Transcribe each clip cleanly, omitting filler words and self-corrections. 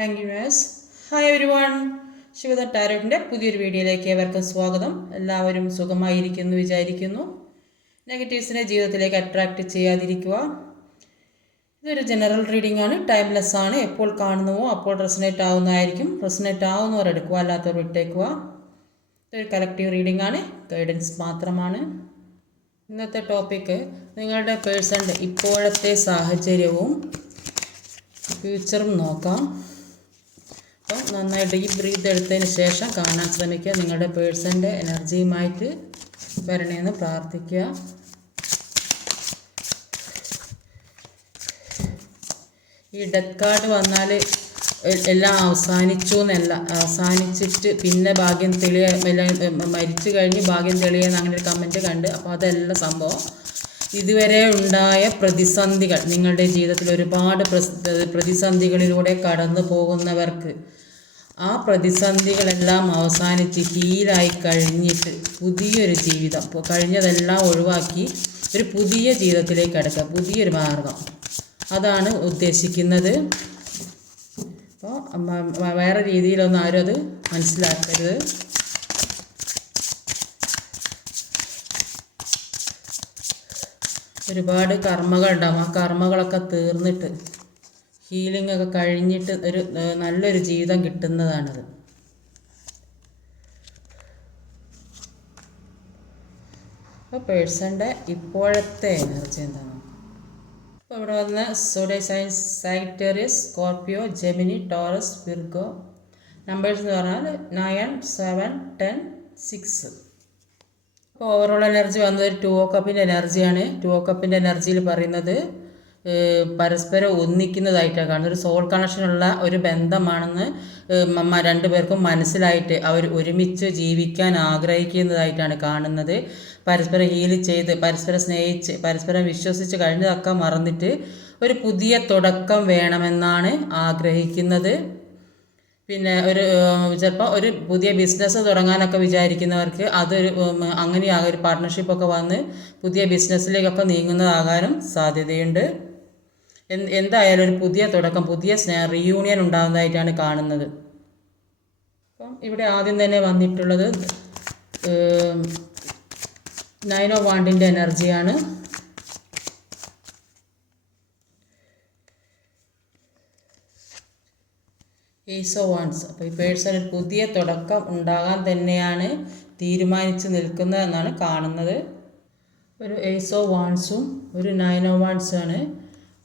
Thank you yes. Hi everyone, Shivada ടാരോട്ടിൻ്റെ പുതിയൊരു വീഡിയോയിലേക്ക് ഏവർക്കും സ്വാഗതം. എല്ലാവരും സുഖമായിരിക്കുന്നു വിചാരിക്കുന്നു. നെഗറ്റീവ്സിനെ ജീവിതത്തിലേക്ക് അട്രാക്റ്റ് ചെയ്യാതിരിക്കുക. ഇതൊരു ജനറൽ റീഡിംഗ് ആണ്, ടൈംലെസ് ആണ്. എപ്പോൾ കാണുന്നുവോ അപ്പോൾ റെസനേറ്റ് ആവുന്നതായിരിക്കും. റെസനേറ്റ് ആവുന്നവർ എടുക്കുക, അല്ലാത്തവർ വിട്ടേക്കുക. ഇതൊരു കളക്റ്റീവ് റീഡിംഗ് ആണ്, ഗൈഡൻസ് മാത്രമാണ്. ഇന്നത്തെ ടോപ്പിക്ക് നിങ്ങളുടെ പേഴ്സൻ്റെ ഇപ്പോഴത്തെ സാഹചര്യവും ഫ്യൂച്ചറും നോക്കാം. അപ്പം നന്നായി ഡീപ്പ് ബ്രീത്ത് എടുത്തതിന് ശേഷം കാണാൻ ശ്രമിക്കുക. നിങ്ങളുടെ പേഴ്സൻ്റെ എനർജിയുമായിട്ട് വരണേന്ന് പ്രാർത്ഥിക്കുക. ഈ ഡെത്ത് കാർഡ് വന്നാൽ എല്ലാം അവസാനിച്ചു എന്നല്ല, അവസാനിച്ചിട്ട് പിന്നെ ഭാഗ്യം തെളിയ മരിച്ചു കഴിഞ്ഞ് ഭാഗ്യം തെളിയെന്ന് അങ്ങനെ ഒരു കമൻറ്റ് കണ്ട്. അപ്പോൾ അതല്ല സംഭവം. ഇതുവരെ ഉണ്ടായ പ്രതിസന്ധികൾ, നിങ്ങളുടെ ജീവിതത്തിൽ ഒരുപാട് പ്രതിസന്ധികളിലൂടെ കടന്നു പോകുന്നവർക്ക് ആ പ്രതിസന്ധികളെല്ലാം അവസാനിച്ച് ഹീലായി കഴിഞ്ഞിട്ട് പുതിയൊരു ജീവിതം, കഴിഞ്ഞതെല്ലാം ഒഴിവാക്കി ഒരു പുതിയ ജീവിതത്തിലേക്ക് കടക്കുക, പുതിയൊരു മാർഗം, അതാണ് ഉദ്ദേശിക്കുന്നത്. അപ്പോൾ വേറെ രീതിയിലൊന്നും ആരും അത് മനസ്സിലാക്കരുത്. ഒരുപാട് കർമ്മകൾ ഉണ്ടാകും. ആ കർമ്മകളൊക്കെ തീർന്നിട്ട് ഹീലിംഗ് ഒക്കെ കഴിഞ്ഞിട്ട് ഒരു നല്ലൊരു ജീവിതം കിട്ടുന്നതാണത്. അപ്പോൾ പേഴ്സൻ്റെ ഇപ്പോഴത്തെ എനർജി എന്താണ്? അപ്പോൾ ഇവിടെ വന്ന് zodiac signs Sagittarius, Scorpio, Gemini, Taurus, Virgo. Numbers എന്ന് പറഞ്ഞാൽ 9, 7, 10, 6. അപ്പോൾ ഓവറോൾ എനർജി വന്നത് ഒരു 2 ഓഫ് കപ്പിൻ്റെ എനർജിയാണ്. 2 ഓഫ് കപ്പിൻ്റെ എനർജിയിൽ പറയുന്നത് പരസ്പരം ഒന്നിക്കുന്നതായിട്ടാണ് കാണുന്നത്. ഒരു സോൾ കണക്ഷനുള്ള ഒരു ബന്ധമാണെന്ന് രണ്ടുപേർക്കും മനസ്സിലായിട്ട് അവർ ഒരുമിച്ച് ജീവിക്കാൻ ആഗ്രഹിക്കുന്നതായിട്ടാണ് കാണുന്നത്. പരസ്പരം ഹീൽ ചെയ്ത്, പരസ്പരം സ്നേഹിച്ച്, പരസ്പരം വിശ്വസിച്ച് കഴിഞ്ഞതൊക്കെ മറന്നിട്ട് ഒരു പുതിയ തുടക്കം വേണമെന്നാണ് ആഗ്രഹിക്കുന്നത്. പിന്നെ ചിലപ്പോൾ ഒരു പുതിയ ബിസിനസ് തുടങ്ങാനൊക്കെ വിചാരിക്കുന്നവർക്ക് അതൊരു അങ്ങനെ ഒരു പാർട്ട്ണർഷിപ്പൊക്കെ വന്ന് പുതിയ ബിസിനസ്സിലേക്കൊക്കെ നീങ്ങുന്നതാകാനും സാധ്യതയുണ്ട്. എന്തായാലും ഒരു പുതിയ തുടക്കം, പുതിയ റീയൂണിയൻ ഉണ്ടാകുന്നതായിട്ടാണ് കാണുന്നത്. അപ്പം ഇവിടെ ആദ്യം തന്നെ വന്നിട്ടുള്ളത് 9 ഓഫ് വാണ്ടിൻ്റെ എനർജിയാണ്. Ace of wands. അപ്പോൾ ഈ പേഴ്സൺ ഒരു പുതിയ തുടക്കം ഉണ്ടാകാൻ തന്നെയാണ് തീരുമാനിച്ച് നിൽക്കുന്നതെന്നാണ് കാണുന്നത്. ഒരു ഏസ് ഓഫ് വാണ്ട്സും ഒരു 9 ഓഫ് വാണ്ട്സാണ്.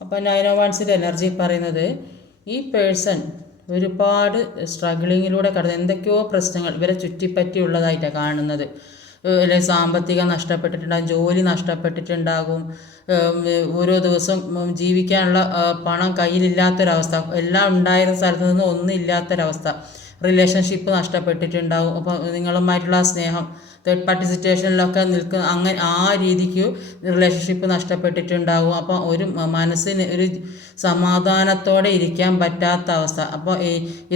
അപ്പോൾ 9 ഓഫ് വാണ്ട്സിൻ്റെ എനർജി പറയുന്നത് ഈ പേഴ്സൺ ഒരുപാട് സ്ട്രഗിളിങ്ങിലൂടെ കടന്ന് എന്തൊക്കെയോ പ്രശ്നങ്ങൾ ഇവരെ ചുറ്റിപ്പറ്റിയുള്ളതായിട്ടാണ് കാണുന്നത്. അല്ലെങ്കിൽ സാമ്പത്തികം നഷ്ടപ്പെട്ടിട്ടുണ്ടാകും, ജോലി നഷ്ടപ്പെട്ടിട്ടുണ്ടാകും, ഓരോ ദിവസം ജീവിക്കാനുള്ള പണം കയ്യിലില്ലാത്തൊരവസ്ഥ, എല്ലാം ഉണ്ടായിരുന്ന സ്ഥലത്ത് നിന്ന് ഒന്നും ഇല്ലാത്തൊരവസ്ഥ, റിലേഷൻഷിപ്പ് നഷ്ടപ്പെട്ടിട്ടുണ്ടാകും. അപ്പോൾ നിങ്ങളുമായിട്ടുള്ള സ്നേഹം തേർഡ് പാർട്ടി സിറ്റുവേഷനിലൊക്കെ അങ്ങനെ ആ രീതിക്ക് റിലേഷൻഷിപ്പ് നഷ്ടപ്പെട്ടിട്ടുണ്ടാകും. അപ്പോൾ ഒരു മനസ്സിന് ഒരു സമാധാനത്തോടെ ഇരിക്കാൻ പറ്റാത്ത അവസ്ഥ. അപ്പോൾ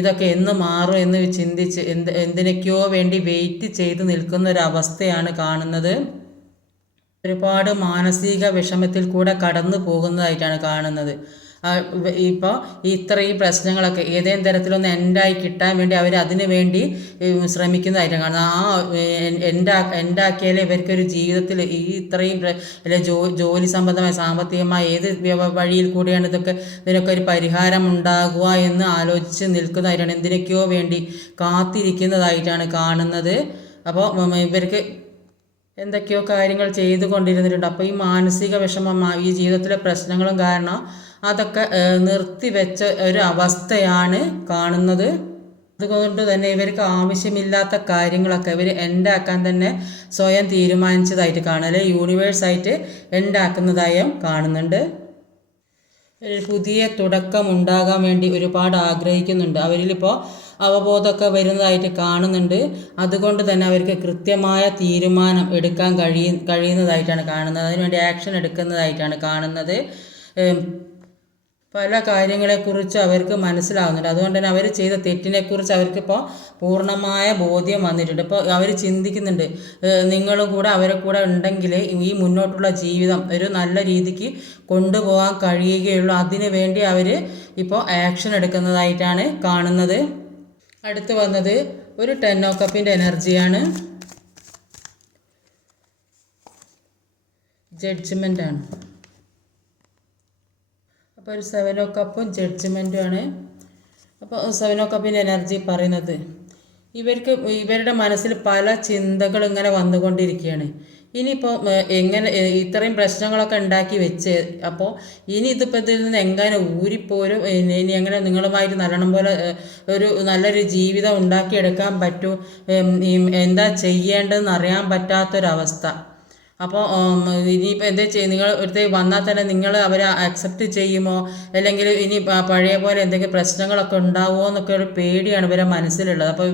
ഇതൊക്കെ എന്ന് മാറും എന്ന് ചിന്തിച്ച് എന്തിനൊക്കെയോ വേണ്ടി വെയിറ്റ് ചെയ്ത് നിൽക്കുന്ന ഒരവസ്ഥയാണ് കാണുന്നത്. ഒരുപാട് മാനസിക വിഷമത്തിൽ കൂടെ കടന്നു പോകുന്നതായിട്ടാണ് കാണുന്നത്. ഇപ്പോൾ ഇത്രയും പ്രശ്നങ്ങളൊക്കെ ഏതെങ്കിലും തരത്തിലൊന്ന് എൻഡായി കിട്ടാൻ വേണ്ടി അവർ അതിനു വേണ്ടി ശ്രമിക്കുന്നതായിട്ടാണ് കാണുന്നത്. എൻഡാക്കിയാലേ ഇവർക്കൊരു ജീവിതത്തിൽ ഈ ഇത്രയും ജോലി സംബന്ധമായ സാമ്പത്തികമായ ഏത് വഴിയിൽ കൂടിയാണ് ഇതിനൊക്കെ ഒരു പരിഹാരം ഉണ്ടാകുക എന്ന് ആലോചിച്ച് നിൽക്കുന്നതായിട്ടാണ്, എന്തിനൊക്കെയോ വേണ്ടി കാത്തിരിക്കുന്നതായിട്ടാണ് കാണുന്നത്. അപ്പോൾ ഇവർക്ക് എന്തൊക്കെയോ കാര്യങ്ങൾ ചെയ്തു കൊണ്ടിരുന്നിട്ടുണ്ട്. അപ്പോൾ ഈ മാനസിക വിഷമം, ഈ ജീവിതത്തിലെ പ്രശ്നങ്ങളും കാരണം അതൊക്കെ നിർത്തിവെച്ച ഒരു അവസ്ഥയാണ് കാണുന്നത്. അതുകൊണ്ട് തന്നെ ഇവർക്ക് ആവശ്യമില്ലാത്ത കാര്യങ്ങളൊക്കെ ഇവർ എൻഡാക്കാൻ തന്നെ സ്വയം തീരുമാനിച്ചതായിട്ട് കാണും, അല്ലെങ്കിൽ യൂണിവേഴ്സായിട്ട് എൻഡാക്കുന്നതായും കാണുന്നുണ്ട്. ഒരു പുതിയ തുടക്കം ഉണ്ടാകാൻ വേണ്ടി ഒരുപാട് ആഗ്രഹിക്കുന്നുണ്ട്. അവരിലിപ്പോൾ അവബോധമൊക്കെ വരുന്നതായിട്ട് കാണുന്നുണ്ട്. അതുകൊണ്ട് തന്നെ അവർക്ക് കൃത്യമായ തീരുമാനം എടുക്കാൻ കഴിയുന്നതായിട്ടാണ് കാണുന്നത്. അതിനുവേണ്ടി ആക്ഷൻ എടുക്കുന്നതായിട്ടാണ് കാണുന്നത്. പല കാര്യങ്ങളെക്കുറിച്ച് അവർക്ക് മനസ്സിലാവുന്നുണ്ട്. അതുകൊണ്ട് തന്നെ അവർ ചെയ്ത തെറ്റിനെക്കുറിച്ച് അവർക്കിപ്പോൾ പൂർണ്ണമായ ബോധ്യം വന്നിട്ടുണ്ട്. ഇപ്പോൾ അവർ ചിന്തിക്കുന്നുണ്ട്, നിങ്ങളും കൂടെ അവരെ കൂടെ ഉണ്ടെങ്കിൽ ഈ മുന്നോട്ടുള്ള ജീവിതം ഒരു നല്ല രീതിക്ക് കൊണ്ടുപോകാൻ കഴിയുകയുള്ളൂ. അതിനു വേണ്ടി അവർ ഇപ്പോൾ ആക്ഷൻ എടുക്കുന്നതായിട്ടാണ് കാണുന്നത്. അടുത്ത് വന്നത് ഒരു 10 ഓഫ് കപ്പിൻ്റെ എനർജിയാണ്. ജഡ്ജ്മെൻ്റ് ആണ്. അപ്പോൾ ഒരു 7 ഓഫ് കപ്പും ജഡ്ജ്മെൻറ്റും ആണ്. അപ്പോൾ 7 ഓഫ് കപ്പിൻ്റെ എനർജി പറയുന്നത് ഇവരുടെ മനസ്സിൽ പല ചിന്തകൾ ഇങ്ങനെ വന്നുകൊണ്ടിരിക്കുകയാണ്. ഇനിയിപ്പോൾ എങ്ങനെ ഇത്രയും പ്രശ്നങ്ങളൊക്കെ ഉണ്ടാക്കി വെച്ച്, അപ്പോൾ ഇനി ഇതിപ്പോൾ ഇതിൽ നിന്ന് എങ്ങനെ ഊരിപ്പോരും, ഇനി എങ്ങനെ നിങ്ങളുമായിട്ട് നല്ലോണം പോലെ ഒരു നല്ലൊരു ജീവിതം ഉണ്ടാക്കിയെടുക്കാൻ പറ്റും, എന്താ ചെയ്യേണ്ടതെന്ന് അറിയാൻ പറ്റാത്തൊരവസ്ഥ. അപ്പോൾ ഇനിയിപ്പോൾ എന്താ ചെയ്യുക, നിങ്ങൾ ഒരുത്തർ വന്നാൽ തന്നെ നിങ്ങൾ അവരെ അക്സെപ്റ്റ് ചെയ്യുമോ, അല്ലെങ്കിൽ ഇനി പഴയ പോലെ എന്തെങ്കിലും പ്രശ്നങ്ങളൊക്കെ ഉണ്ടാവുമോ എന്നൊക്കെ ഒരു പേടിയാണ് ഇവരെ മനസ്സിലുള്ളത്. അപ്പോൾ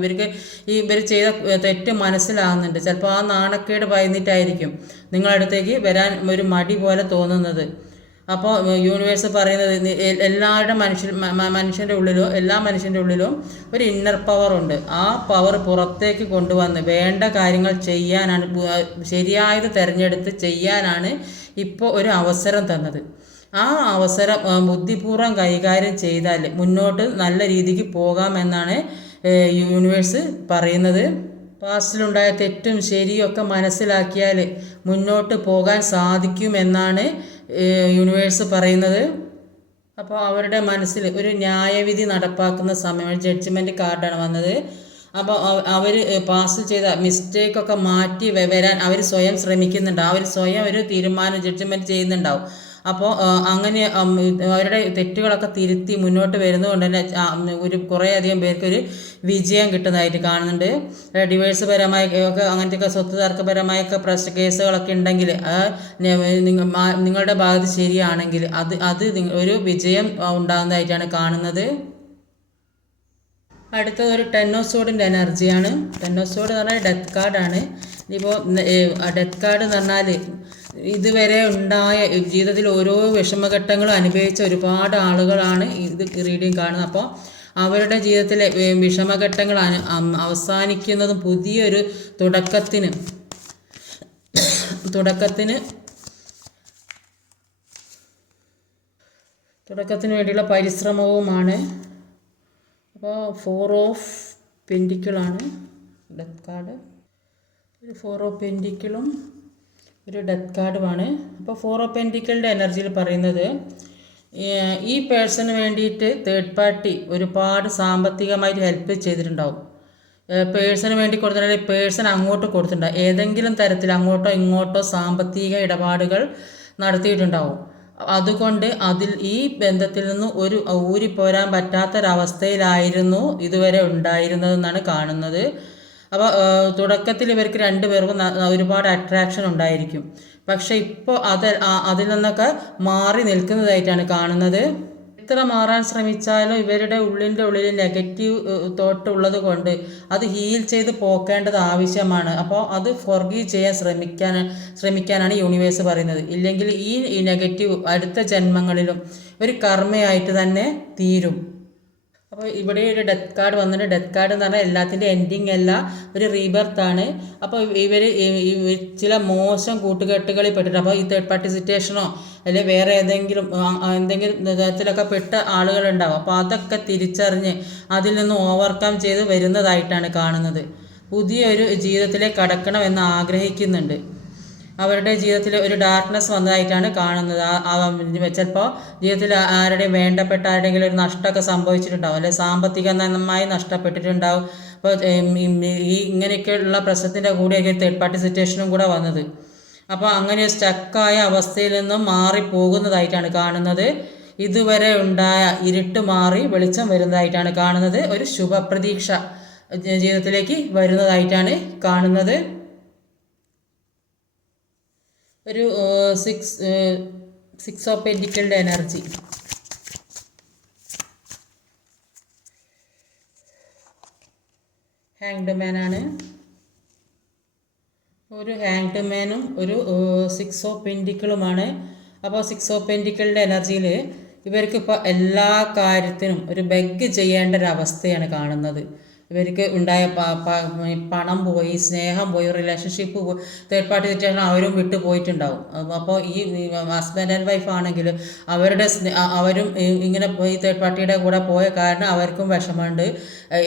ഇവർ ചെയ്ത തെറ്റ് മനസ്സിലാകുന്നുണ്ട്. ചിലപ്പോൾ ആ നാണക്കേട് ഭയന്നിട്ടായിരിക്കും നിങ്ങളടുത്തേക്ക് വരാൻ ഒരു മടി പോലെ തോന്നുന്നത്. അപ്പോൾ യൂണിവേഴ്സ് പറയുന്നത് എല്ലാ മനുഷ്യൻ്റെ ഉള്ളിലും ഒരു ഇന്നർ പവറുണ്ട്. ആ പവർ പുറത്തേക്ക് കൊണ്ടുവന്ന് വേണ്ട കാര്യങ്ങൾ ചെയ്യാനാണ്, ശരിയായത് തിരഞ്ഞെടുത്ത് ചെയ്യാനാണ് ഇപ്പോൾ ഒരു അവസരം തന്നത്. ആ അവസരം ബുദ്ധിപൂർവ്വം കൈകാര്യം ചെയ്താൽ മുന്നോട്ട് നല്ല രീതിക്ക് പോകാമെന്നാണ് യൂണിവേഴ്സ് പറയുന്നത്. പാസ്റ്റിലുണ്ടായ തെറ്റും ശരിയും ഒക്കെ മനസ്സിലാക്കിയാൽ മുന്നോട്ട് പോകാൻ സാധിക്കുമെന്നാണ് യൂണിവേഴ്സ് പറയുന്നത്. അപ്പോൾ അവരുടെ മനസ്സിൽ ഒരു ന്യായവിധി നടപ്പാക്കുന്ന സമയം, ജഡ്ജ്മെൻറ്റ് കാർഡാണ് വന്നത്. അപ്പോൾ അവർ പാസ് ചെയ്ത മിസ്റ്റേക്കൊക്കെ മാറ്റി വരാൻ അവർ സ്വയം ശ്രമിക്കുന്നുണ്ട്. അവർ സ്വയം ഒരു തീരുമാനം ജഡ്ജ്മെൻറ്റ് ചെയ്യുന്നുണ്ടാവും. അപ്പോൾ അങ്ങനെ അവരുടെ തെറ്റുകളൊക്കെ തിരുത്തി മുന്നോട്ട് വരുന്നതുകൊണ്ട് തന്നെ കുറേയധികം പേർക്കൊരു വിജയം കിട്ടുന്നതായിട്ട് കാണുന്നുണ്ട്. ഡിവേഴ്സ് പരമായൊക്കെ അങ്ങനത്തെയൊക്കെ സ്വത്ത് തർക്കപരമായൊക്കെ കേസുകളൊക്കെ ഉണ്ടെങ്കിൽ നിങ്ങളുടെ ഭാഗത്ത് ശരിയാണെങ്കിൽ അത് ഒരു വിജയം ഉണ്ടാകുന്നതായിട്ടാണ് കാണുന്നത്. അടുത്തത് ഒരു 10 ഓഫ് സോഡിൻ്റെ എനർജിയാണ്. 10 ഓഫ് സോഡ് എന്ന് പറഞ്ഞാൽ ഡെത്ത് കാർഡാണ്. ഇപ്പോൾ ഡെത്ത് കാർഡ് എന്ന് പറഞ്ഞാൽ ഇതുവരെ ഉണ്ടായ ജീവിതത്തിൽ ഓരോ വിഷമഘട്ടങ്ങളും അനുഭവിച്ച ഒരുപാട് ആളുകളാണ് ഇത് റീഡിങ് കാണുന്നത്. അപ്പോൾ അവരുടെ ജീവിതത്തിലെ വിഷമഘട്ടങ്ങൾ അവസാനിക്കുന്നതും പുതിയൊരു തുടക്കത്തിന് വേണ്ടിയുള്ള പരിശ്രമവുമാണ്. അപ്പോൾ 4 ഓഫ് പെൻറ്റിക്കിളാണ് ഡെത്ത് കാർഡ്. ഒരു 4 ഓഫ് പെൻറ്റിക്കിളും ഒരു ഡെത്ത് കാർഡുമാണ്. അപ്പോൾ 4 ഓഫ് പെൻറ്റിക്കിളിൻ്റെ എനർജിയിൽ പറയുന്നത് ഈ പേഴ്സണിന് വേണ്ടിയിട്ട് തേർഡ് പാർട്ടി ഒരുപാട് സാമ്പത്തികമായിട്ട് ഹെൽപ്പ് ചെയ്തിട്ടുണ്ടാവും. പേഴ്സണിന് വേണ്ടി കൊടുത്തിട്ടുണ്ടെങ്കിൽ പേഴ്സൺ അങ്ങോട്ട് കൊടുത്തിട്ടുണ്ടാവും. ഏതെങ്കിലും തരത്തിൽ അങ്ങോട്ടോ ഇങ്ങോട്ടോ സാമ്പത്തിക ഇടപാടുകൾ നടത്തിയിട്ടുണ്ടാവും. അതുകൊണ്ട് ഈ ബന്ധത്തിൽ നിന്ന് ഊരിപ്പോരാൻ പറ്റാത്തൊരവസ്ഥയിലായിരുന്നു ഇതുവരെ ഉണ്ടായിരുന്നതെന്നാണ് കാണുന്നത്. അപ്പോൾ തുടക്കത്തിൽ ഇവർക്ക് രണ്ടുപേർക്കും ഒരുപാട് അട്രാക്ഷൻ ഉണ്ടായിരിക്കും. പക്ഷെ ഇപ്പോൾ അതിൽ നിന്നൊക്കെ മാറി നിൽക്കുന്നതായിട്ടാണ് കാണുന്നത്. എത്ര മാറാൻ ശ്രമിച്ചാലും ഇവരുടെ ഉള്ളിൽ നെഗറ്റീവ് തോട്ട് ഉള്ളത് കൊണ്ട് അത് ഹീൽ ചെയ്ത് പോക്കേണ്ടത് ആവശ്യമാണ്. അപ്പോൾ അത് ഫോർഗീവ് ചെയ്യാൻ ശ്രമിക്കാനാണ് യൂണിവേഴ്സ് പറയുന്നത്. ഇല്ലെങ്കിൽ ഈ നെഗറ്റീവ് അടുത്ത ജന്മങ്ങളിലും ഒരു കർമ്മയായിട്ട് തന്നെ തീരും. അപ്പോൾ ഇവിടെ ഒരു ഡെത്ത് കാർഡ് വന്നിട്ട്, ഡെത്ത് കാർഡ് എന്ന് പറഞ്ഞാൽ എല്ലാത്തിൻ്റെ എൻഡിങ് അല്ല, ഒരു റീബർത്താണ്. അപ്പോൾ ഇവർ ചില മോശം കൂട്ടുകെട്ടുകളിൽ പെട്ടിട്ട്, അപ്പോൾ ഈ തേർഡ് പാർട്ടി സിറ്റുവേഷനോ അല്ലെങ്കിൽ വേറെ എന്തെങ്കിലും തരത്തിലൊക്കെ പെട്ട ആളുകളുണ്ടാവും. അപ്പോൾ അതൊക്കെ തിരിച്ചറിഞ്ഞ് അതിൽ നിന്ന് ഓവർകം ചെയ്ത് വരുന്നതായിട്ടാണ് കാണുന്നത്. പുതിയൊരു ജീവിതത്തിലേക്ക് കടക്കണമെന്ന് ആഗ്രഹിക്കുന്നുണ്ട്. അവരുടെ ജീവിതത്തിൽ ഒരു ഡാർക്ക്നെസ് വന്നതായിട്ടാണ് കാണുന്നത്. ചിലപ്പോൾ ജീവിതത്തിൽ ആരുടെയും വേണ്ടപ്പെട്ട ആരുടെയെങ്കിലും ഒരു നഷ്ടമൊക്കെ സംഭവിച്ചിട്ടുണ്ടാവും, അല്ലെങ്കിൽ സാമ്പത്തികമായി നഷ്ടപ്പെട്ടിട്ടുണ്ടാവും. അപ്പോൾ ഇങ്ങനെയൊക്കെയുള്ള പ്രശ്നത്തിൻ്റെ കൂടെയൊക്കെ തേർഡ് പാർട്ടി സിറ്റുവേഷനും കൂടെ വന്നത്. അപ്പോൾ അങ്ങനെ സ്റ്റക്കായ അവസ്ഥയിൽ നിന്നും മാറിപ്പോകുന്നതായിട്ടാണ് കാണുന്നത്. ഇതുവരെ ഉണ്ടായ ഇരുട്ട് മാറി വെളിച്ചം വരുന്നതായിട്ടാണ് കാണുന്നത്. ഒരു ശുഭപ്രതീക്ഷ ജീവിതത്തിലേക്ക് വരുന്നതായിട്ടാണ് കാണുന്നത്. ഒരു 6 ഓഫ് പെൻറ്റിക്കിളിൻ്റെ എനർജി. ഹാങ്ഡ് മാനാണ്. ഒരു ഹാങ്ഡ് മാനും ഒരു 6 ഓഫ് പെൻറ്റിക്കിളുമാണ്. അപ്പോൾ 6 ഓഫ് പെൻറ്റിക്കിളിൻ്റെ എനർജിയിൽ ഇവർക്കിപ്പോൾ എല്ലാ കാര്യത്തിനും ഒരു ബെഗ് ചെയ്യേണ്ട ഒരു അവസ്ഥയാണ് കാണുന്നത്. ഇവർക്ക് ഉണ്ടായ പണം പോയി, സ്നേഹം പോയി, റിലേഷൻഷിപ്പ് പോയി, തേർഡ് പാർട്ടി സിറ്റുവേഷൻ അവരും വിട്ടു പോയിട്ടുണ്ടാവും. അപ്പോൾ ഈ ഹസ്ബൻഡ് ആൻഡ് വൈഫ് ആണെങ്കിൽ അവരുടെ അവരും ഇങ്ങനെ പോയി തേർഡ് പാർട്ടിയുടെ കൂടെ പോയ കാരണം അവർക്കും വിഷമമുണ്ട്,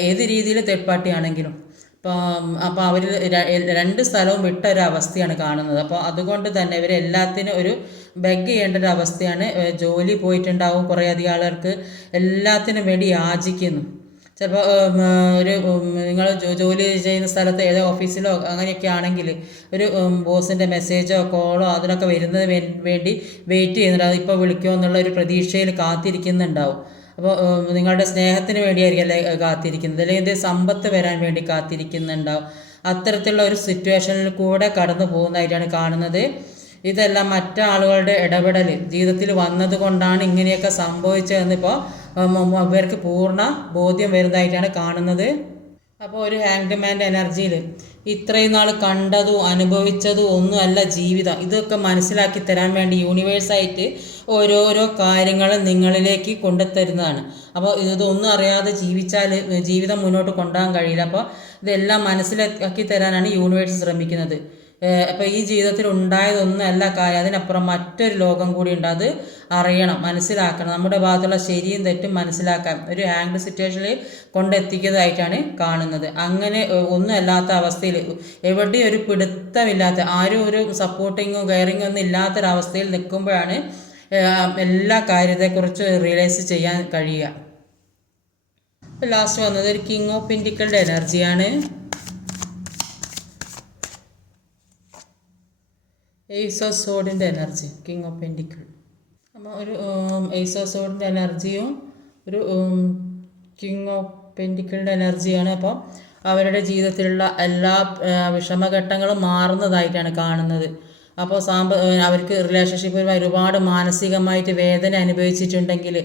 ഏത് രീതിയിൽ തേർഡ് പാർട്ടി ആണെങ്കിലും. അപ്പോൾ അവർ രണ്ട് സ്ഥലവും വിട്ട ഒരു അവസ്ഥയാണ് കാണുന്നത്. അപ്പോൾ അതുകൊണ്ട് തന്നെ ഇവരെല്ലാത്തിനും ഒരു ബെഗ് ചെയ്യേണ്ട ഒരു അവസ്ഥയാണ്. ജോലി പോയിട്ടുണ്ടാവും കുറേ അധികം ആളുകൾക്ക്, എല്ലാത്തിനും വേണ്ടി യാചിക്കുന്നു. ചിലപ്പോൾ ഒരു നിങ്ങൾ ജോലി ചെയ്യുന്ന സ്ഥലത്ത് ഏതോ ഓഫീസിലോ അങ്ങനെയൊക്കെ ആണെങ്കിൽ ഒരു ബോസിൻ്റെ മെസ്സേജോ കോളോ അതിനൊക്കെ വരുന്നത് വേണ്ടി വെയിറ്റ് ചെയ്യുന്നുണ്ട്. അതിപ്പോൾ വിളിക്കുമോ എന്നുള്ള ഒരു പ്രതീക്ഷയിൽ കാത്തിരിക്കുന്നുണ്ടാവും. അപ്പോൾ നിങ്ങളുടെ സ്നേഹത്തിന് വേണ്ടിയായിരിക്കും അല്ലേ കാത്തിരിക്കുന്നത്, അല്ലെങ്കിൽ സമ്പത്ത് വരാൻ വേണ്ടി കാത്തിരിക്കുന്നുണ്ടാവും. അത്തരത്തിലുള്ള ഒരു സിറ്റുവേഷനിൽ കൂടെ കടന്നു പോകുന്നതായിട്ടാണ് കാണുന്നത്. ഇതെല്ലാം മറ്റാളുകളുടെ ഇടപെടൽ ജീവിതത്തിൽ വന്നത് കൊണ്ടാണ് ഇങ്ങനെയൊക്കെ സംഭവിച്ചതെന്നിപ്പോൾ ഇവർക്ക് പൂർണ്ണ ബോധ്യം വരുന്നതായിട്ടാണ് കാണുന്നത്. അപ്പോൾ ഒരു ഹാങ്ഡ് മാൻ്റെ എനർജിയിൽ ഇത്രയും നാൾ കണ്ടതും അനുഭവിച്ചതും ഒന്നുമല്ല ജീവിതം. ഇതൊക്കെ മനസ്സിലാക്കി തരാൻ വേണ്ടി യൂണിവേഴ്സായിട്ട് ഓരോരോ കാര്യങ്ങളും നിങ്ങളിലേക്ക് കൊണ്ടുത്തരുന്നതാണ്. അപ്പോൾ ഇതൊന്നും അറിയാതെ ജീവിച്ചാൽ ജീവിതം മുന്നോട്ട് കൊണ്ടുപോകാൻ കഴിയില്ല. അപ്പോൾ ഇതെല്ലാം മനസ്സിലാക്കി തരാനാണ് യൂണിവേഴ്സ് ശ്രമിക്കുന്നത്. അപ്പോൾ ഈ ജീവിതത്തിൽ ഉണ്ടായതൊന്നുമല്ല കാര്യം, അതിനപ്പുറം മറ്റൊരു ലോകം കൂടി ഉണ്ട്. അത് അറിയണം, മനസ്സിലാക്കണം. നമ്മുടെ ഭാഗത്തുള്ള ശരിയും തെറ്റും മനസ്സിലാക്കാൻ ഒരു ഹാങ്ഡ് സിറ്റുവേഷനിൽ കൊണ്ടെത്തിക്കുന്നതായിട്ടാണ് കാണുന്നത്. അങ്ങനെ ഒന്നും അല്ലാത്ത അവസ്ഥയിൽ, എവിടെയും ഒരു പിടുത്തമില്ലാത്ത, ആരും ഒരു സപ്പോർട്ടിങ്ങോ കെയറിങ്ങോ ഒന്നും ഇല്ലാത്തൊരവസ്ഥയിൽ നിൽക്കുമ്പോഴാണ് എല്ലാ കാര്യത്തെക്കുറിച്ച് റിയലൈസ് ചെയ്യാൻ കഴിയുക. ലാസ്റ്റ് വന്നത് ഒരു കിങ് ഓഫ് പെന്റിക്കിളുടെ എനർജിയാണ്. ഏസ് ഓഫ് സോഡിൻ്റെ എനർജി, കിങ് ഓഫ് പെന്റിക്കിൾ. അപ്പോൾ ഒരു ഏസ് ഓഫ് സോഡിൻ്റെ എനർജിയും ഒരു കിങ് ഓഫ് പെന്റിക്കിളിൻ്റെ എനർജിയാണ്. അപ്പോൾ അവരുടെ ജീവിതത്തിലുള്ള എല്ലാ വിഷമഘട്ടങ്ങളും മാറുന്നതായിട്ടാണ് കാണുന്നത്. അപ്പോൾ അവർക്ക് റിലേഷൻഷിപ്പുമായി ഒരുപാട് മാനസികമായിട്ട് വേദന അനുഭവിച്ചിട്ടുണ്ടെങ്കിൽ,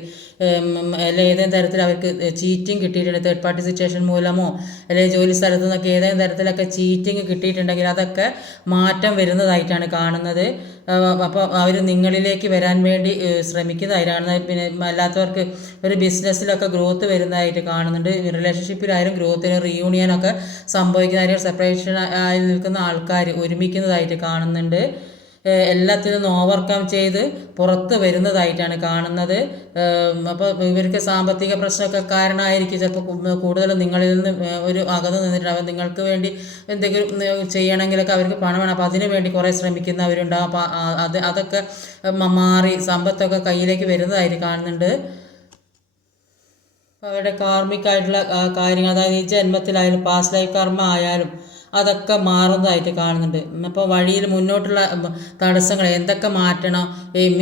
അല്ലെങ്കിൽ ഏതെങ്കിലും തരത്തിൽ അവർക്ക് ചീറ്റിംഗ് കിട്ടിയിട്ടുണ്ട്, തേർഡ് പാർട്ടി സിറ്റുവേഷൻ മൂലമോ അല്ലെങ്കിൽ ജോലി സ്ഥലത്തു നിന്നൊക്കെ ഏതെങ്കിലും തരത്തിലൊക്കെ ചീറ്റിംഗ് കിട്ടിയിട്ടുണ്ടെങ്കിൽ അതൊക്കെ മാറ്റം വരുന്നതായിട്ടാണ് കാണുന്നത്. അപ്പോൾ അവർ നിങ്ങളിലേക്ക് വരാൻ വേണ്ടി ശ്രമിക്കുന്നതായിട്ടാണ്. പിന്നെ അല്ലാത്തവർക്ക് ഒരു ബിസിനസ്സിലൊക്കെ ഗ്രോത്ത് വരുന്നതായിട്ട് കാണുന്നുണ്ട്. റിലേഷൻഷിപ്പിലായാലും ഗ്രോത്തിന് റീയൂണിയനൊക്കെ സംഭവിക്കുന്നതായിട്ട്, സെപ്പറേഷൻ ആയി നിൽക്കുന്ന ആൾക്കാർ ഒരുമിക്കുന്നതായിട്ട് കാണുന്നുണ്ട്. എല്ലാത്തിനും ഓവർകം ചെയ്ത് പുറത്ത് വരുന്നതായിട്ടാണ് കാണുന്നത്. അപ്പോൾ ഇവർക്ക് സാമ്പത്തിക പ്രശ്നമൊക്കെ കാരണമായിരിക്കും ചിലപ്പോൾ കൂടുതലും നിങ്ങളിൽ നിന്ന് ഒരു അകന്ന് നിന്നിട്ടുണ്ടാവും. നിങ്ങൾക്ക് വേണ്ടി എന്തെങ്കിലും ചെയ്യണമെങ്കിലൊക്കെ അവർക്ക് പണം വേണം. അപ്പോൾ അതിനു വേണ്ടി കുറേ ശ്രമിക്കുന്നവരുണ്ടാവും. അപ്പോൾ അതൊക്കെ മാറി സമ്പത്തൊക്കെ കയ്യിലേക്ക് വരുന്നതായിട്ട് കാണുന്നുണ്ട്. അവരുടെ കാർമികമായിട്ടുള്ള കാര്യങ്ങൾ, അതായത് ഈ ജന്മത്തിലായാലും പാസ്റ്റ് ലൈഫ് കർമ്മ ആയാലും അതൊക്കെ മാറുന്നതായിട്ട് കാണുന്നുണ്ട്. അപ്പോൾ വഴിയിൽ മുന്നോട്ടുള്ള തടസ്സങ്ങൾ എന്തൊക്കെ മാറ്റണം,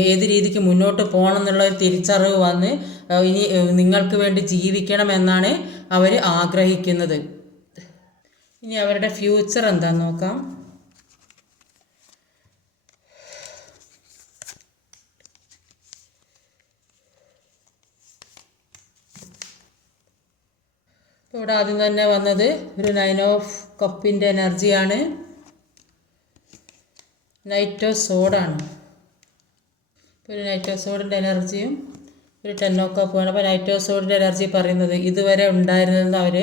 ഏത് രീതിക്ക് മുന്നോട്ട് പോകണം എന്നുള്ള ഒരു തിരിച്ചറിവ് വന്ന് ഇനി നിങ്ങൾക്ക് വേണ്ടി ജീവിക്കണം എന്നാണ് അവർ ആഗ്രഹിക്കുന്നത്. ഇനി അവരുടെ ഫ്യൂച്ചർ എന്താണെന്ന് നോക്കാം. ഇവിടെ ആദ്യം തന്നെ വന്നത് ഒരു 9 ഓഫ് കപ്പിൻ്റെ എനർജിയാണ്. നൈറ്റ് ഓഫ് സോഡാണ്. ഒരു നൈറ്റ് ഓഫ് സോഡിൻ്റെ എനർജിയും ഒരു 10 ഓഫ് കപ്പുമാണ്. അപ്പോൾ നൈറ്റ് ഓഫ് സോഡിൻ്റെ എനർജി പറയുന്നത് ഇതുവരെ ഉണ്ടായിരുന്നത് അവർ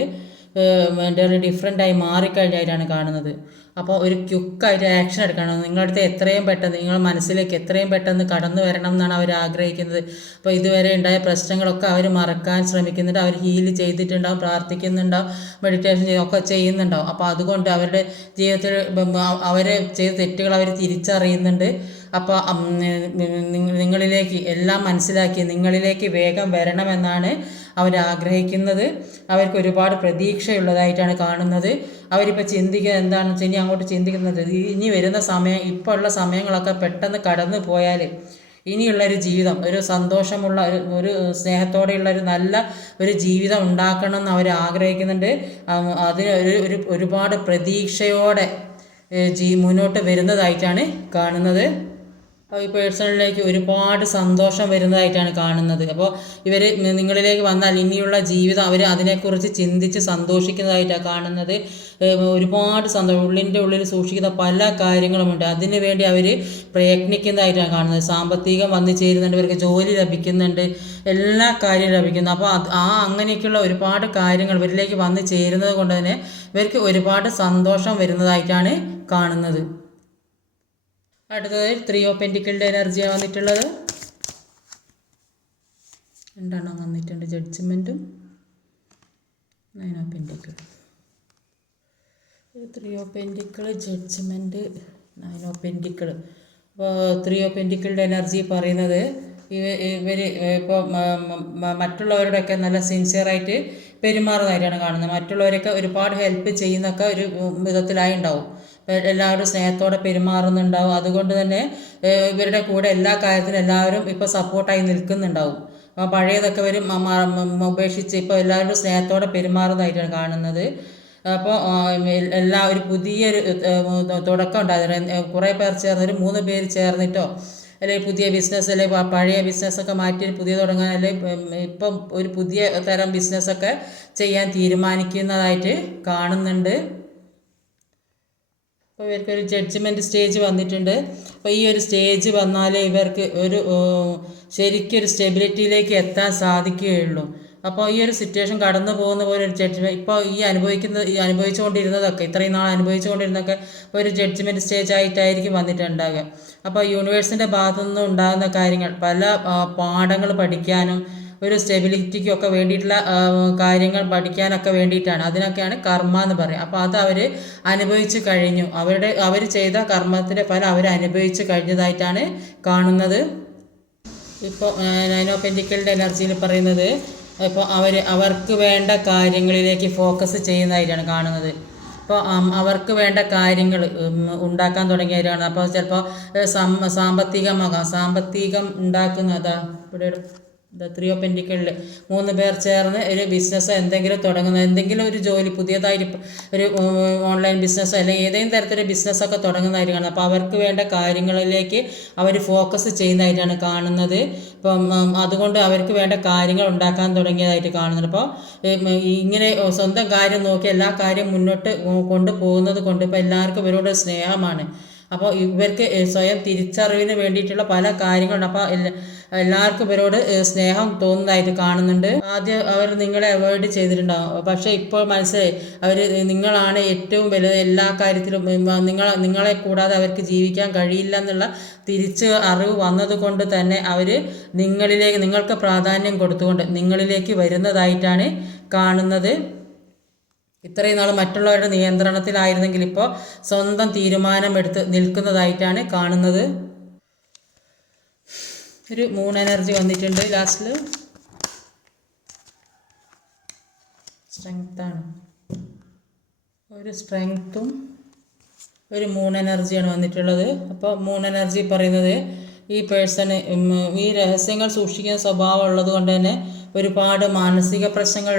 ഒരു ഡിഫറെൻ്റായി മാറിക്കഴിഞ്ഞായിട്ടാണ് കാണുന്നത്. അപ്പോൾ ഒരു ക്വിക്കായിട്ട് ആക്ഷൻ എടുക്കണം. നിങ്ങളുടെ അടുത്ത് എത്രയും പെട്ടെന്ന്, നിങ്ങളുടെ മനസ്സിലേക്ക് എത്രയും പെട്ടെന്ന് കടന്നു വരണം എന്നാണ് അവർ ആഗ്രഹിക്കുന്നത്. അപ്പോൾ ഇതുവരെ ഉണ്ടായ പ്രശ്നങ്ങളൊക്കെ അവർ മറക്കാൻ ശ്രമിക്കുന്നുണ്ട്. അവർ ഹീൽ ചെയ്തിട്ടുണ്ടാവും, പ്രാർത്ഥിക്കുന്നുണ്ടാവും, മെഡിറ്റേഷൻ ഒക്കെ ചെയ്യുന്നുണ്ടാവും. അപ്പോൾ അതുകൊണ്ട് അവരുടെ ജീവിതത്തിൽ അവർ ചെയ്ത തെറ്റുകൾ അവർ തിരിച്ചറിയുന്നുണ്ട്. അപ്പോൾ നിങ്ങളിലേക്ക് എല്ലാം മനസ്സിലാക്കി നിങ്ങളിലേക്ക് വേഗം വരണമെന്നാണ് അവരാഗ്രഹിക്കുന്നത്. അവർക്ക് ഒരുപാട് പ്രതീക്ഷയുള്ളതായിട്ടാണ് കാണുന്നത്. അവരിപ്പോൾ ചിന്തിക്കുന്നത് എന്താണെന്ന് വെച്ച് കഴിഞ്ഞാൽ അങ്ങോട്ട് ചിന്തിക്കുന്നത് ഇനി വരുന്ന സമയം, ഇപ്പോൾ ഉള്ള സമയങ്ങളൊക്കെ പെട്ടെന്ന് കടന്നു പോയാൽ ഇനിയുള്ളൊരു ജീവിതം, ഒരു സന്തോഷമുള്ള ഒരു സ്നേഹത്തോടെയുള്ള ഒരു നല്ല ഒരു ജീവിതം ഉണ്ടാക്കണം എന്ന് അവർ ആഗ്രഹിക്കുന്നുണ്ട്. അതിന് ഒരുപാട് പ്രതീക്ഷയോടെ മുന്നോട്ട് വരുന്നതായിട്ടാണ് കാണുന്നത്. ഈ പേഴ്സണിലേക്ക് ഒരുപാട് സന്തോഷം വരുന്നതായിട്ടാണ് കാണുന്നത്. അപ്പോൾ ഇവർ നിങ്ങളിലേക്ക് വന്നാൽ ഇനിയുള്ള ജീവിതം അവർ അതിനെക്കുറിച്ച് ചിന്തിച്ച് സന്തോഷിക്കുന്നതായിട്ടാണ് കാണുന്നത്. ഒരുപാട് സന്തോഷം ഉള്ളിൻ്റെ ഉള്ളിൽ സൂക്ഷിക്കുന്ന പല കാര്യങ്ങളുമുണ്ട്. അതിനു വേണ്ടി അവർ പ്രയത്നിക്കുന്നതായിട്ടാണ് കാണുന്നത്. സാമ്പത്തികം വന്നു ചേരുന്നുണ്ട്, ഇവർക്ക് ജോലി ലഭിക്കുന്നുണ്ട്, എല്ലാ കാര്യവും ലഭിക്കുന്നു. അപ്പോൾ അങ്ങനെയൊക്കെയുള്ള ഒരുപാട് കാര്യങ്ങൾ ഇവരിലേക്ക് വന്നു ചേരുന്നത് കൊണ്ട് തന്നെ ഇവർക്ക് ഒരുപാട് സന്തോഷം വരുന്നതായിട്ടാണ് കാണുന്നത്. അടുത്തത് 3 ഓഫ് പെന്റിക്കിളിൻ്റെ എനർജിയാണ് വന്നിട്ടുള്ളത്. രണ്ടെണ്ണം വന്നിട്ടുണ്ട്, ജഡ്ജ്മെൻറ്റും 9 of pentacle. 3 of pentacle, judgement, 9 of pentacle. അപ്പോൾ 3 ഓഫ് പെന്റിക്കിളിൻ്റെ എനർജി പറയുന്നത് ഇവർ ഇപ്പോൾ മറ്റുള്ളവരോടൊക്കെ നല്ല സിൻസിയറായിട്ട് പെരുമാറുന്നതായിട്ടാണ് കാണുന്നത്. മറ്റുള്ളവരൊക്കെ ഒരുപാട് ഹെൽപ്പ് ചെയ്യുന്നൊക്കെ ഒരു വിധത്തിലായി ഉണ്ടാവും. എല്ലാവരും സ്നേഹത്തോടെ പെരുമാറുന്നുണ്ടാവും. അതുകൊണ്ട് തന്നെ ഇവരുടെ കൂടെ എല്ലാ കാര്യത്തിനും എല്ലാവരും ഇപ്പോൾ സപ്പോർട്ടായി നിൽക്കുന്നുണ്ടാവും. പഴയതൊക്കെ ഇവർ ഉപേക്ഷിച്ച് ഇപ്പോൾ എല്ലാവരും സ്നേഹത്തോടെ പെരുമാറുന്നതായിട്ടാണ് കാണുന്നത്. അപ്പോൾ ഒരു പുതിയൊരു തുടക്കം ഉണ്ടായിരുന്നു. കുറേ പേർ ചേർന്ന്, ഒരു 3 പേര് ചേർന്നിട്ടോ അല്ലെങ്കിൽ പുതിയ ബിസിനസ്, അല്ലെങ്കിൽ പഴയ ബിസിനസ്സൊക്കെ മാറ്റി പുതിയ തുടങ്ങാൻ, അല്ലെങ്കിൽ ഇപ്പം ഒരു പുതിയ തരം ബിസിനസ്സൊക്കെ ചെയ്യാൻ തീരുമാനിക്കുന്നതായിട്ട് കാണുന്നുണ്ട്. അപ്പോൾ ഇവർക്കൊരു ജഡ്ജ്മെൻറ്റ് സ്റ്റേജ് വന്നിട്ടുണ്ട്. അപ്പോൾ ഈ ഒരു സ്റ്റേജ് വന്നാലേ ഇവർക്ക് ശരിക്കൊരു സ്റ്റെബിലിറ്റിയിലേക്ക് എത്താൻ സാധിക്കുകയുള്ളൂ. അപ്പോൾ ഈ ഒരു സിറ്റുവേഷൻ കടന്നു പോകുന്ന പോലെ ഒരു ജഡ്ജ്മെൻറ്റ് ഇപ്പോൾ അനുഭവിച്ചുകൊണ്ടിരുന്നതൊക്കെ ഇത്രയും നാൾ അനുഭവിച്ചുകൊണ്ടിരുന്നതൊക്കെ ഒരു ജഡ്ജ്മെൻറ്റ് സ്റ്റേജ് ആയിട്ടായിരിക്കും വന്നിട്ടുണ്ടാകുക. അപ്പോൾ യൂണിവേഴ്സിൻ്റെ ഭാഗത്തു നിന്നും ഉണ്ടാകുന്ന കാര്യങ്ങൾ, പല പാഠങ്ങൾ പഠിക്കാനും ഒരു സ്റ്റെബിലിറ്റിക്കൊക്കെ വേണ്ടിയിട്ടുള്ള കാര്യങ്ങൾ പഠിക്കാനൊക്കെ വേണ്ടിയിട്ടാണ്. അതിനൊക്കെയാണ് കർമ്മ എന്ന് പറയുക. അപ്പോൾ അത് അവർ അനുഭവിച്ച് കഴിഞ്ഞു. അവർ ചെയ്ത കർമ്മത്തിൻ്റെ ഫലം അവർ അനുഭവിച്ച് കഴിഞ്ഞതായിട്ടാണ് കാണുന്നത്. ഇപ്പോൾ 9 ഓഫ് പെന്റിക്കിളിൻ്റെ എനർജിയിൽ പറയുന്നത് ഇപ്പോൾ അവർക്ക് വേണ്ട കാര്യങ്ങളിലേക്ക് ഫോക്കസ് ചെയ്യുന്നതായിട്ടാണ് കാണുന്നത്. അപ്പോൾ അവർക്ക് വേണ്ട കാര്യങ്ങൾ ഉണ്ടാക്കാൻ തുടങ്ങിയവരാണ്. അപ്പോൾ ചിലപ്പോൾ സാമ്പത്തികം ഉണ്ടാക്കുന്നതാ ഇവിടെ 3 ഓഫ് പെന്റിക്കിളിൽ 3 പേർ ചേർന്ന് ഒരു ബിസിനസ് എന്തെങ്കിലും തുടങ്ങുന്നത്, എന്തെങ്കിലും ഒരു ജോലി പുതിയതായിട്ട് ഒരു ഓൺലൈൻ ബിസിനസ് അല്ലെങ്കിൽ ഏതെങ്കിലും തരത്തിലൊരു ബിസിനസ്സൊക്കെ തുടങ്ങുന്നതായിട്ട് കാണുന്നത്. അപ്പോൾ അവർക്ക് വേണ്ട കാര്യങ്ങളിലേക്ക് അവർ ഫോക്കസ് ചെയ്യുന്നതായിട്ടാണ് കാണുന്നത്. ഇപ്പം അതുകൊണ്ട് അവർക്ക് വേണ്ട കാര്യങ്ങൾ ഉണ്ടാക്കാൻ തുടങ്ങിയതായിട്ട് കാണുന്നുണ്ട്. അപ്പോൾ ഇങ്ങനെ സ്വന്തം കാര്യം നോക്കി എല്ലാ കാര്യം മുന്നോട്ട് കൊണ്ടുപോകുന്നത് കൊണ്ട് ഇപ്പോൾ എല്ലാവർക്കും ഇവരോട് സ്നേഹമാണ്. അപ്പോൾ ഇവർക്ക് സ്വയം തിരിച്ചറിവിന് വേണ്ടിയിട്ടുള്ള പല കാര്യങ്ങളുണ്ട്. അപ്പോൾ എല്ലാവർക്കും ഇവരോട് സ്നേഹം തോന്നുന്നതായിട്ട് കാണുന്നുണ്ട്. ആദ്യം അവർ നിങ്ങളെ അവോയ്ഡ് ചെയ്തിട്ടുണ്ടാകും, പക്ഷേ ഇപ്പോൾ മനസ്സിലായി നിങ്ങളാണ് ഏറ്റവും വലുത്, എല്ലാ കാര്യത്തിലും നിങ്ങളെ കൂടാതെ അവർക്ക് ജീവിക്കാൻ കഴിയില്ല എന്നുള്ള അറിവ് വന്നതുകൊണ്ട് തന്നെ അവർ നിങ്ങൾക്ക് പ്രാധാന്യം കൊടുത്തുകൊണ്ട് നിങ്ങളിലേക്ക് വരുന്നതായിട്ടാണ് കാണുന്നത്. ഇത്രയും നാൾ മറ്റുള്ളവരുടെ നിയന്ത്രണത്തിലായിരുന്നെങ്കിൽ ഇപ്പോൾ സ്വന്തം തീരുമാനമെടുത്ത് നിൽക്കുന്നതായിട്ടാണ് കാണുന്നത്. ഒരു 3 എനർജി വന്നിട്ടുണ്ട് ലാസ്റ്റിൽ. സ്ട്രെങ്ത്താണ്, ഒരു സ്ട്രെങ്ത്തും ഒരു 3 എനർജിയാണ് വന്നിട്ടുള്ളത്. അപ്പോൾ 3 എനർജി പറയുന്നത് ഈ പേഴ്സണ് ഈ രഹസ്യങ്ങൾ സൂക്ഷിക്കുന്ന സ്വഭാവം ഉള്ളത് കൊണ്ട് തന്നെ ഒരുപാട് മാനസിക പ്രശ്നങ്ങൾ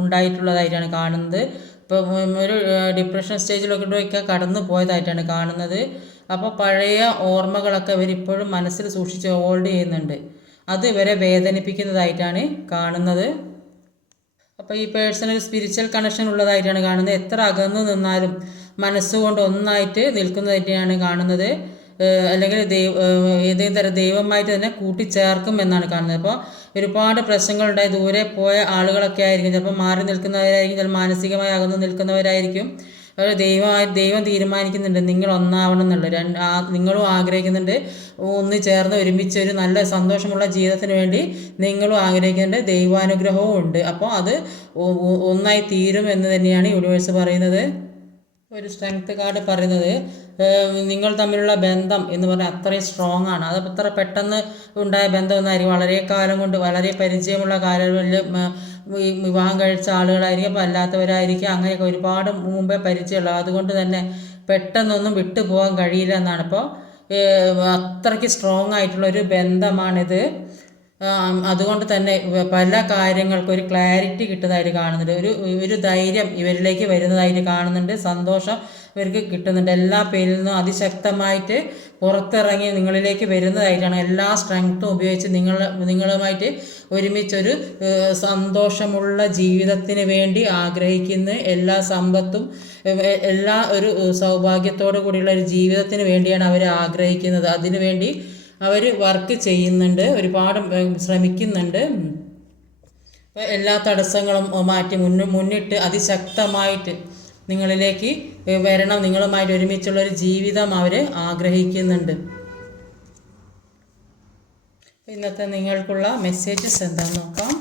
ഉണ്ടായിട്ടുള്ളതായിട്ടാണ് കാണുന്നത്. ഇപ്പോൾ ഒരു ഡിപ്രഷൻ സ്റ്റേജിലൊക്കെ കടന്നു പോയതായിട്ടാണ് കാണുന്നത്. അപ്പോൾ പഴയ ഓർമ്മകളൊക്കെ ഇവരിപ്പോഴും മനസ്സിൽ സൂക്ഷിച്ച് ഹോൾഡ് ചെയ്യുന്നുണ്ട്. അത് ഇവരെ വേദനിപ്പിക്കുന്നതായിട്ടാണ് കാണുന്നത്. അപ്പോൾ ഈ പേഴ്സണൽ സ്പിരിച്വൽ കണക്ഷൻ ഉള്ളതായിട്ടാണ് കാണുന്നത്. എത്ര അകന്നു നിന്നാലും മനസ്സുകൊണ്ട് ഒന്നായിട്ട് നിൽക്കുന്നതായിട്ടാണ് കാണുന്നത്. അല്ലെങ്കിൽ ഏതെങ്കിലും തരം ദൈവമായിട്ട് തന്നെ കൂട്ടിച്ചേർക്കും എന്നാണ് കാണുന്നത്. അപ്പോൾ ഒരുപാട് പ്രശ്നങ്ങളുണ്ടായി ദൂരെ പോയ ആളുകളൊക്കെ ആയിരിക്കും, ചിലപ്പോൾ മാറി നിൽക്കുന്നവരായിരിക്കും, ചിലപ്പോൾ മാനസികമായി അകന്നു നിൽക്കുന്നവരായിരിക്കും. ദൈവം തീരുമാനിക്കുന്നുണ്ട് നിങ്ങൾ ഒന്നാവണം എന്നുള്ളത്. നിങ്ങളും ആഗ്രഹിക്കുന്നുണ്ട് ഒന്ന് ചേർന്ന് ഒരുമിച്ച് ഒരു നല്ല സന്തോഷമുള്ള ജീവിതത്തിന് വേണ്ടി നിങ്ങളും ആഗ്രഹിക്കുന്നുണ്ട്, ദൈവാനുഗ്രഹവും ഉണ്ട്. അപ്പോൾ അത് ഒന്നായി തീരും എന്ന് തന്നെയാണ് യൂണിവേഴ്സ് പറയുന്നത്. ഒരു സ്ട്രെങ്ത് കാർഡ് പറയുന്നത് നിങ്ങൾ തമ്മിലുള്ള ബന്ധം എന്ന് പറഞ്ഞാൽ അത്രയും സ്ട്രോങ് ആണ്. അത് അത്ര പെട്ടെന്ന് ഉണ്ടായ ബന്ധമൊന്നായിരിക്കും. വളരെ കാലം കൊണ്ട് വളരെ പരിചയമുള്ള കാലങ്ങളിൽ വിവാഹം കഴിച്ച ആളുകളായിരിക്കും, അപ്പോൾ അല്ലാത്തവരായിരിക്കും, അങ്ങനെയൊക്കെ ഒരുപാട് മുമ്പേ പരിചയമുള്ള. അതുകൊണ്ട് തന്നെ പെട്ടെന്നൊന്നും വിട്ടു പോകാൻ കഴിയില്ല എന്നാണ്. അപ്പോൾ അത്രയ്ക്ക് സ്ട്രോങ് ആയിട്ടുള്ളൊരു ബന്ധമാണിത്. അതുകൊണ്ട് തന്നെ പല കാര്യങ്ങൾക്കും ഒരു ക്ലാരിറ്റി കിട്ടുന്നതായിട്ട് കാണുന്നുണ്ട്. ഒരു ധൈര്യം ഇവരിലേക്ക് വരുന്നതായിട്ട് കാണുന്നുണ്ട്. സന്തോഷം ഇവർക്ക് കിട്ടുന്നുണ്ട്. എല്ലാ പേരിൽ നിന്നും അതിശക്തമായിട്ട് പുറത്തിറങ്ങി നിങ്ങളിലേക്ക് വരുന്നതായിട്ടാണ്. എല്ലാ സ്ട്രെങ്ത്തും ഉപയോഗിച്ച് നിങ്ങളുമായിട്ട് ഒരുമിച്ചൊരു സന്തോഷമുള്ള ജീവിതത്തിന് വേണ്ടി ആഗ്രഹിക്കുന്ന എല്ലാ സമ്പത്തും എല്ലാ ഒരു സൗഭാഗ്യത്തോടു കൂടിയുള്ള ഒരു ജീവിതത്തിന് വേണ്ടിയാണ് അവർ ആഗ്രഹിക്കുന്നത്. അതിനു വേണ്ടി അവർ വർക്ക് ചെയ്യുന്നുണ്ട്, ഒരുപാട് ശ്രമിക്കുന്നുണ്ട്. എല്ലാ തടസ്സങ്ങളും മാറ്റി മുന്നിട്ട് അതിശക്തമായിട്ട് നിങ്ങളിലേക്ക് വരണം, നിങ്ങളുമായിട്ട് ഒരുമിച്ചുള്ളൊരു ജീവിതം അവർ ആഗ്രഹിക്കുന്നുണ്ട്. ഇന്നത്തെ നിങ്ങൾക്കുള്ള മെസ്സേജസ് എന്താണെന്ന് നോക്കാം.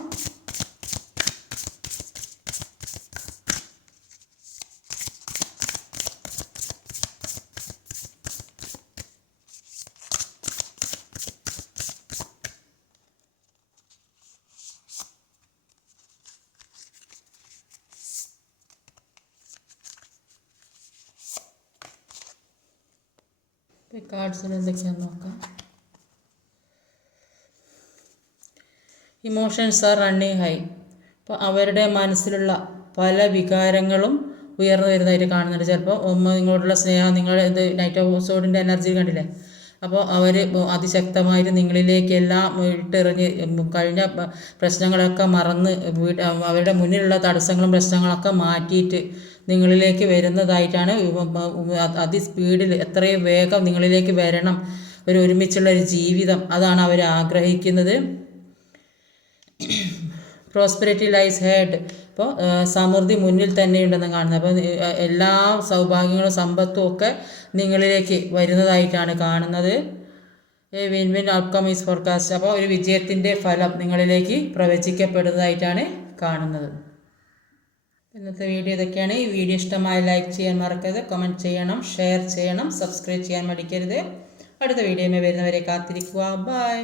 കാർഡ്സിൽ എന്തൊക്കെയാണെന്ന് നോക്കാം. Emotions are running high. അപ്പോൾ അവരുടെ മനസ്സിലുള്ള പല വികാരങ്ങളും ഉയർന്നു വരുന്നതായിട്ട് കാണുന്നുണ്ട്. ചിലപ്പോൾ നിങ്ങളോടുള്ള സ്നേഹം, നിങ്ങളുടെ ഇത് നൈറ്റ് ഓഫ് സോഡിൻ്റെ എനർജി കണ്ടില്ലേ, അപ്പോൾ അവർ അതിശക്തമായിട്ട് നിങ്ങളിലേക്ക് എല്ലാം ഇട്ടെറിഞ്ഞ് കഴിഞ്ഞ പ്രശ്നങ്ങളൊക്കെ മറന്ന് അവരുടെ മുന്നിലുള്ള തടസ്സങ്ങളും പ്രശ്നങ്ങളൊക്കെ മാറ്റിയിട്ട് നിങ്ങളിലേക്ക് വരുന്നതായിട്ടാണ്. അതിസ്പീഡിൽ എത്രയും വേഗം നിങ്ങളിലേക്ക് വരണം, ഒരുമിച്ചുള്ള ഒരു ജീവിതം, അതാണ് അവർ ആഗ്രഹിക്കുന്നത്. Prosperity lies head. അപ്പോൾ സമൃദ്ധി മുന്നിൽ തന്നെയുണ്ടെന്ന് കാണുന്നത്. അപ്പോൾ എല്ലാ സൗഭാഗ്യങ്ങളും സമ്പത്തും ഒക്കെ നിങ്ങളിലേക്ക് വരുന്നതായിട്ടാണ് കാണുന്നത്. Win win outcome is forecast. അപ്പോൾ ഒരു വിജയത്തിൻ്റെ ഫലം നിങ്ങളിലേക്ക് പ്രവചിക്കപ്പെടുന്നതായിട്ടാണ് കാണുന്നത്. ഇന്നത്തെ വീഡിയോ ഇതൊക്കെയാണ്. ഈ വീഡിയോ ഇഷ്ടമായി ലൈക്ക് ചെയ്യാൻ മറക്കരുത്, കമൻറ്റ് ചെയ്യണം, ഷെയർ ചെയ്യണം, സബ്സ്ക്രൈബ് ചെയ്യാൻ മടിക്കരുത്. അടുത്ത വീഡിയോയിൽ വരുന്നവരെ കാത്തിരിക്കുക. ബൈ.